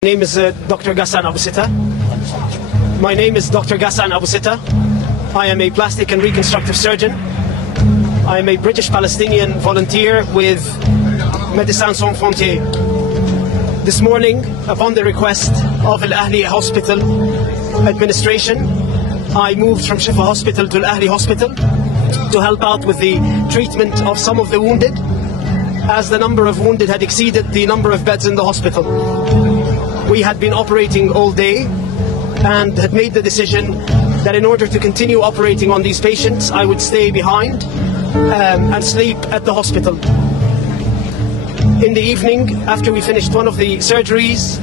My name is Dr. Ghassan Abu Sitta. My name is Dr. Ghassan Abu Sitta. I am a plastic and reconstructive surgeon. I am a British-Palestinian volunteer with Médecins Sans Frontières. This morning, upon the request of Al Ahli Hospital administration, I moved from Shifa Hospital to Al Ahli Hospital to help out with the treatment of some of the wounded, as the number of wounded had exceeded the number of beds in the hospital. We had been operating all day and had made the decision that in order to continue operating on these patients, I would stay behind and sleep at the hospital. In the evening, after we finished one of the surgeries,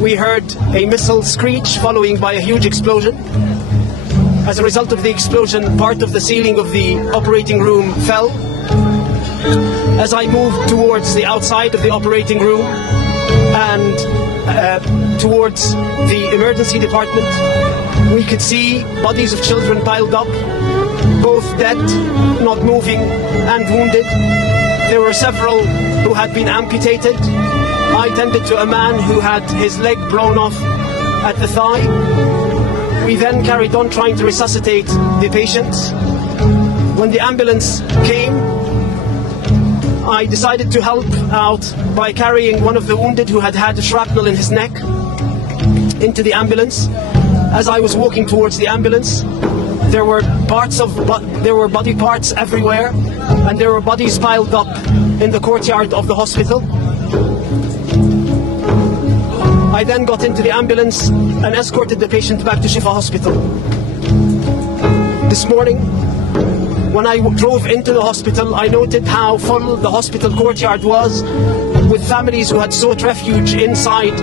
we heard a missile screech following by a huge explosion. As a result of the explosion, part of the ceiling of the operating room fell. As I moved towards the outside of the operating room and towards the emergency department, we could see bodies of children piled up, both dead, not moving, and wounded. There were several who had been amputated. I tended to a man who had his leg blown off at the thigh. We then carried on trying to resuscitate the patients. When the ambulance came, I decided to help out by carrying one of the wounded who had had a shrapnel in his neck into the ambulance. As I was walking towards the ambulance, there were body parts everywhere, and there were bodies piled up in the courtyard of the hospital. I then got into the ambulance and escorted the patient back to Shifa Hospital. This morning, when I drove into the hospital, I noted how full the hospital courtyard was, with families who had sought refuge inside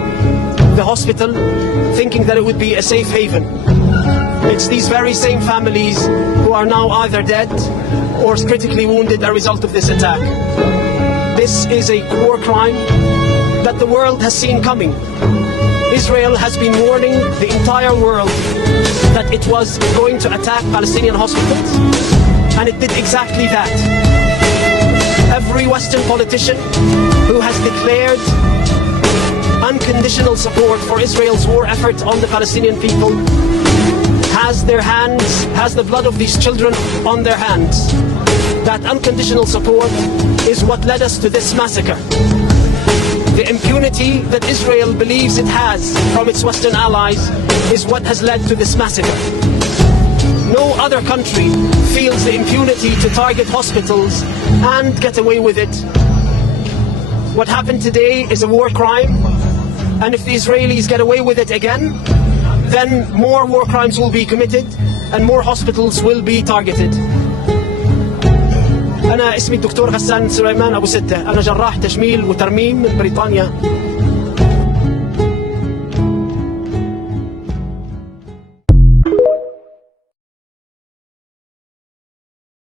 the hospital, thinking that it would be a safe haven. It's these very same families who are now either dead or critically wounded as a result of this attack. This is a war crime that the world has seen coming. Israel has been warning the entire world that it was going to attack Palestinian hospitals, and it did exactly that. Every Western politician who has declared unconditional support for Israel's war effort on the Palestinian people has the blood of these children on their hands. That unconditional support is what led us to this massacre. The impunity that Israel believes it has from its Western allies is what has led to this massacre. No other country feels the impunity to target hospitals and get away with it. What happened today is a war crime, and if the Israelis get away with it again, then more war crimes will be committed and more hospitals will be targeted. أنا اسمي الدكتور غسان أبو ستة. أنا جراح تجميل وترميم من بريطانيا.